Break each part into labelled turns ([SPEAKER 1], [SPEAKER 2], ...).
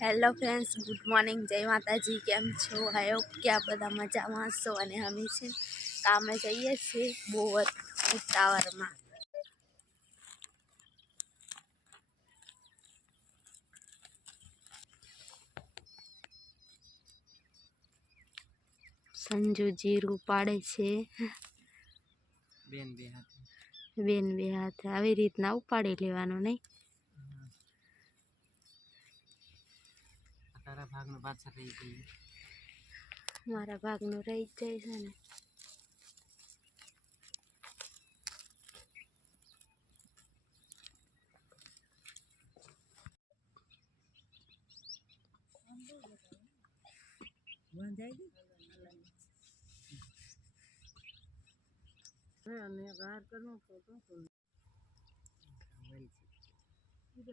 [SPEAKER 1] Hello friends good morning જય માતાજી કેમ છો? આઈ હોપ કે આ બધા મજામાં છો અને અમે છે. કામે જઈએ છીએ બહુ ટાવરમાં ઉતાવળમાં. સંજુ જીરું પાડે છે.
[SPEAKER 2] બેન બે હાથે.
[SPEAKER 1] બેન બે હાથે. આવી રીતના ઉપાડી લેવાનું નહીં?
[SPEAKER 2] તારા ભાગનો પાછળ રહી ગઈ
[SPEAKER 1] મારા ભાગનું રહી જ જાય છે ને.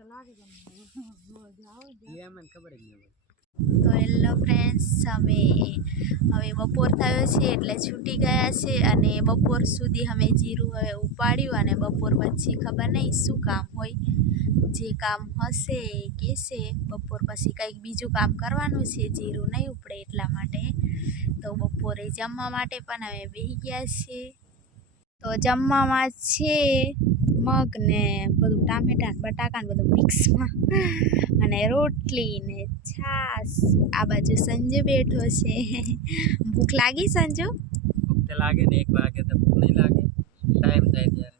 [SPEAKER 2] લાગે મને ખબર જ નહીં
[SPEAKER 1] હેલો ફ્રેન્ડ્સ અમે, હવે બપોર થયો છે એટલે છૂટી ગયા છે અને બપોર સુધી અમે જીરું હવે ઉપાડ્યું અને બપોર પછી ખબર નહીં શું કામ હોય, જે કામ હશે એ કહેશે બપોર પછી કંઈક બીજું કામ કરવાનું છે, જીરું નહીં ઉપડે એટલા માટે. તો બપોરે જમવા માટે પણ અમે બેસી ગયા છીએ. તો જમવામાં છે મગ ને બધું ટામેટા બટાકા ને બધું મિક્સમાં અને રોટલી ને છાશ. આ બાજુ સંજુ બેઠો છે. ભૂખ લાગી સંજુ?
[SPEAKER 2] ભૂખ તો લાગે ને એક વાગે તો ભૂખ નહીં લાગે. ટાઈમ થાય ત્યારે.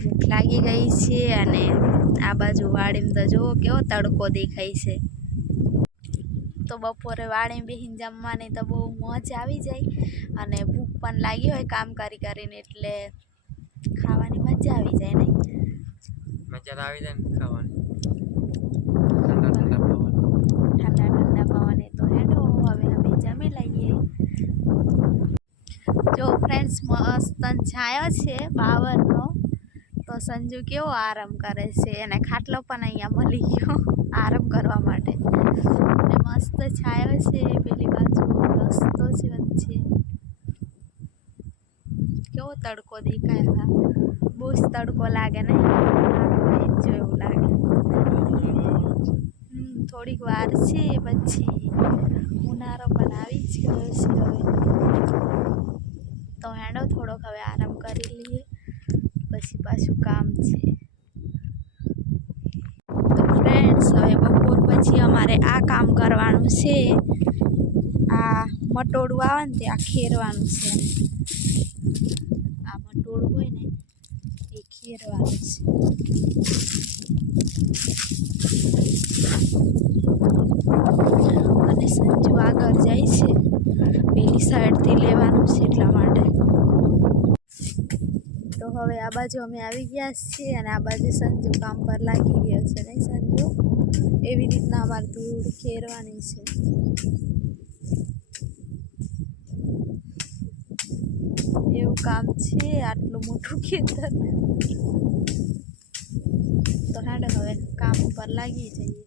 [SPEAKER 1] ભૂખ લાગી ગઈ છે અને આ બાજુ વાડીમાં તો જુઓ કેવો તડકો દેખાય છે. તો બપોરે વાડીમાં બેહીને જમવાની તો બહુ મોજ આવી જાય. અને ભૂખ પણ લાગી હોય કામ કરી કરીને એટલે ખાવાની મજા આવી જાય નહીં
[SPEAKER 2] મજા તો આવી જાય ને ખાવાની. ઠંડા ઠંડા પવન.
[SPEAKER 1] ઠંડા ઠંડા પવને તો હેડો હવે અમે જમી લઈએ. જો ફ્રેન્ડ્સ મસ્ત છાયો છે બાવરનો તો સંજુ કેવો આરામ કરે છે એને ખાટલો પણ અહીંયા મળી ગયો આરામ કરવા માટે. અને મસ્ત છાયો છે પેલી બાજુ રસ્તો છે. વચ્ચે કેવો તડકો દેખાય હા બહુ જ તડકો લાગે ને? જો એવું લાગે. થોડીક વાર છે, પછી ઉનાળો પણ આવી જ ગયો છે હવે. તો હેડો થોડોક હવે આરામ કરી લઈએ, પછી પાછું કામ છે. તો ફ્રેન્ડ્સ હવે બપોર પછી અમારે આ કામ કરવાનું છે. આ મટોડું આવે ને તે આ ખેરવાનું છે. આ હોય ને એ ખેરવાનું છે અને સંજુ આગળ જાય છે. પેલી સાઈડથી લેવાનું છે એટલા માટે. તો હવે આ બાજુ અમે આવી ગયા છીએ અને આ બાજુ સંજુ કામ પર લાગી ગયો છે, નહીં સંજુ? એવી રીતના અમારે ધૂળ ખેરવાની છે એવું કામ છે આટલું મોટું ખેતર. તો હેડો હવે કામ ઉપર લાગી જઈએ.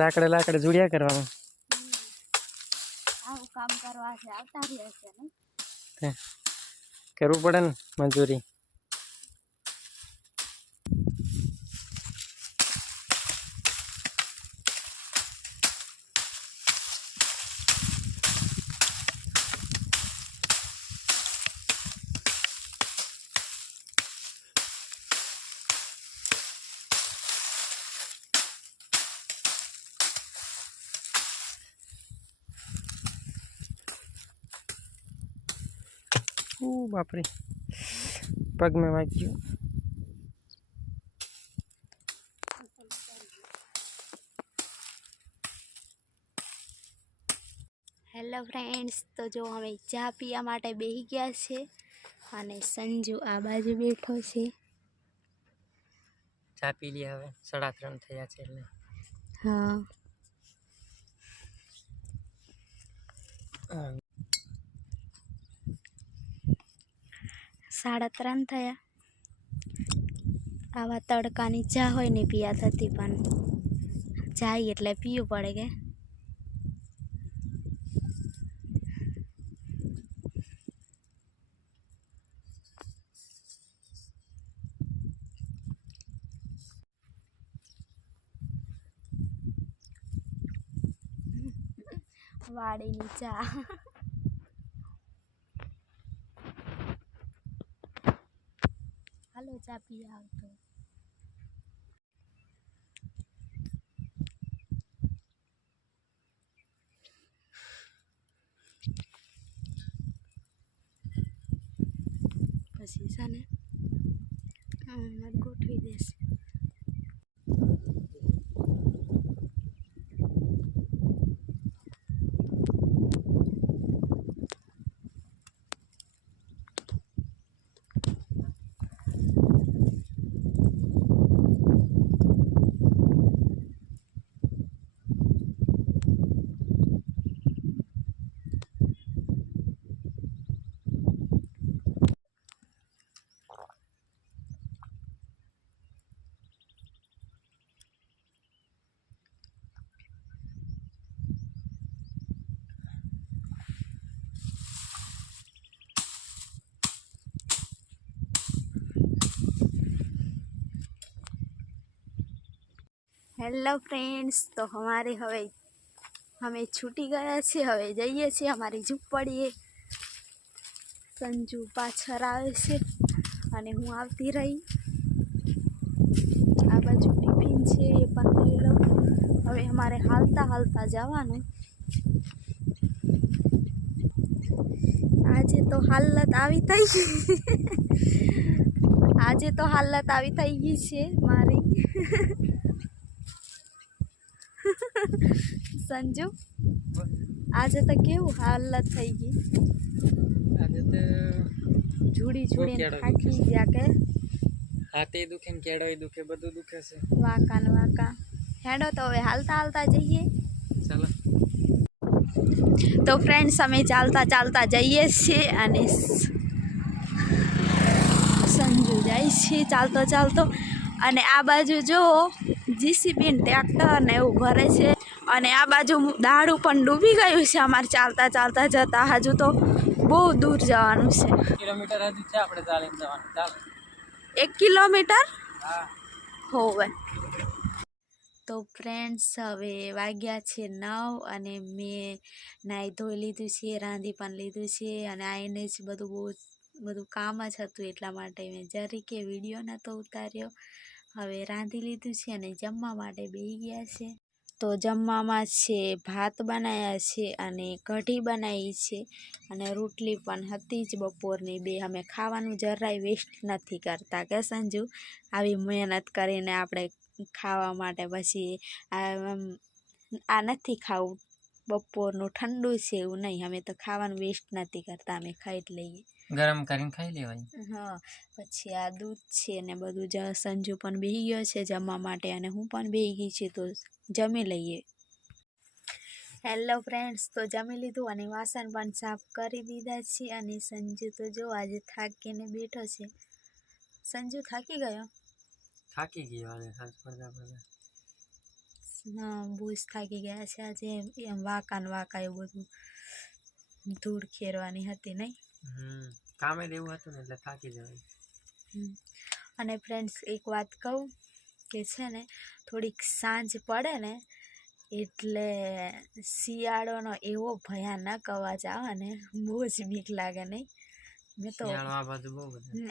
[SPEAKER 2] લાકડે લાકડે જોડ્યા કરવાનું.
[SPEAKER 1] આવું કામ કરવા છે આવતા રહ્યા છે ને?
[SPEAKER 2] કરવું પડે ને મજૂરી. ઓ બાપરે પગમાં વાગ્યું
[SPEAKER 1] હેલો ફ્રેન્ડ્સ તો જો અમે ચા પીવા માટે બેસી ગયા છે અને સંજુ આ બાજુ બેઠો છે.
[SPEAKER 2] ચા પી લી હવે. સાડા ત્રણ થયા છે એટલે.
[SPEAKER 1] હા સાડા ત્રણ થયા. આવા તડકાની ચા હોય ને પિયા થતી પણ જાય એટલે પીવું પડે કે. વાડીની ચા. ચા પી આવતો. પછી છે ને ગોઠવી દેશે. હેલો ફ્રેન્ડ્સ, તો અમારે હવે અમે છૂટી ગયા છીએ, હવે જઈએ છીએ અમારી ઝૂંપડીએ. સંજુ પાછળ આવે છે અને હું આવતી રહી. આ બાજુ ટિફિન છે, એ પણ લઈ લઉં. હવે અમારે હાલતા હાલતા જવાનું. આજે તો હાલત આવી થઈ આજે તો હાલત આવી થઈ ગઈ છે મારી. સંજુ આજે તો કેવું હાલત થઈ ગઈ
[SPEAKER 2] આજે તો
[SPEAKER 1] જુડી જુડીને
[SPEAKER 2] કેળો
[SPEAKER 1] થાકી ગયા કે
[SPEAKER 2] હાથે દુખે ને કેળોય દુખે બધું દુખે છે
[SPEAKER 1] વાકા ને વાકા હેડો તો હવે હાલતા હાલતા જઈએ
[SPEAKER 2] ચાલો
[SPEAKER 1] તો ફ્રેન્ડ્સ અમે ચાલતા ચાલતા જઈએ છીએ અને સ- સંજુ જાય છે ચાલતો ચાલતો અને આ બાજુ જો જીસીબી ટ્રેક્ટર ને એવું ભરે છે. અને આ બાજુ દાડું પણ ડૂબી ગયું છે અમારે ચાલતા ચાલતા જતા. હજુ તો બહુ દૂર જવાનું છે.
[SPEAKER 2] કિલોમીટર હજી છે આપણે ચાલીને જવાનું. ચાલો.
[SPEAKER 1] એક કિલોમીટર? હોવે. તો ફ્રેન્ડ્સ હવે વાગ્યા છે નવ અને મેં નાહી ધોઈ લીધું છે રાંધી પણ લીધું છે અને આઈને જ બધું બહુ બધું કામ જ હતું એટલા માટે મેં જરી કે વીડિયો નહોતો ઉતાર્યો. હવે રાંધી લીધું છે અને જમવા માટે બેસી ગયા છે. તો જમવામાં છે ભાત બનાવ્યા છે અને કઢી બનાવી છે અને રોટલી પણ હતી જ બપોરની બે. અમે ખાવાનું જરાય વેસ્ટ નથી કરતા, કે સંજુ? આવી મહેનત કરીને આપણે ખાવા માટે પછી આ નથી ખાવું. બપોરનું ઠંડુ છે એવું નહીં, અમે તો ખાવાનું વેસ્ટ નથી કરતા, અમે ખાઈ જ લઈએ.
[SPEAKER 2] ગરમ કરીને ખાઈ લેવાય.
[SPEAKER 1] હા પછી આ દૂધ છે ને બધું જ સંજુ પણ બેહી ગયો છે જમવા માટે અને હું પણ બેહી ગઈ છે તો જમી લઈએ. હેલો ફ્રેન્ડ્સ તો જમી લીધું અને વાસણ પણ સાફ કરી દીધા છે અને સંજુ તો જો આજે થાકીને બેઠો છે. સંજુ થાકી ગયો?
[SPEAKER 2] થાકી ગયો આજે સાંજ પડતા પડતા.
[SPEAKER 1] હા બહુ જ થાકી ગયા છે આજે એમ વાંકા ને વાંકા એવું બધું ધૂળ ખેરવાની હતી નહીં?
[SPEAKER 2] કામે જ હતું ને એટલે થાકી જવાય.
[SPEAKER 1] અને ફ્રેન્ડ્સ એક વાત કહું કે છે ને થોડીક સાંજ પડે ને એટલે શિયાળોનો એવો ભયાનક અવાજ આવે ને બહુ જ બીક લાગે નહીં. મેં તો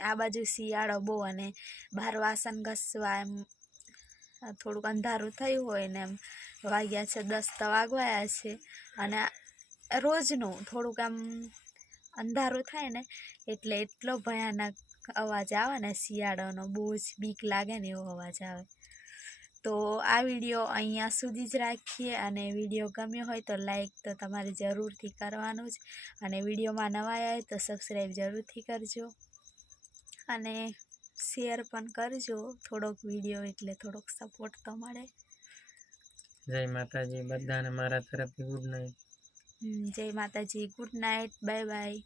[SPEAKER 2] આ બાજુ
[SPEAKER 1] શિયાળો બહુ અને બહાર વાસણ ઘસવા એમ થોડુંક અંધારું થયું હોય ને એમ વાગ્યા છે દસ તો વાગવાયા છે. અને રોજનું થોડુંક આમ અંધારું થાય ને એટલે એટલો ભયાનક અવાજ આવે ને, શિયાળાનો બહુ જ બીક લાગે ને એવો અવાજ આવે. તો આ વીડિયો અહીંયા સુધી જ રાખીએ અને વીડિયો ગમ્યો હોય તો લાઈક તો તમારે જરૂરથી કરવાનું જ. અને વિડીયોમાં નવા આવે તો સબસ્ક્રાઈબ જરૂરથી કરજો. અને શેર પણ કરજો, થોડોક વીડિયો એટલે થોડોક સપોર્ટ તો મળે.
[SPEAKER 2] જય માતાજી, બધાને મારા તરફથી ગુડ નાઇટ
[SPEAKER 1] જય માતાજી. Good night bye bye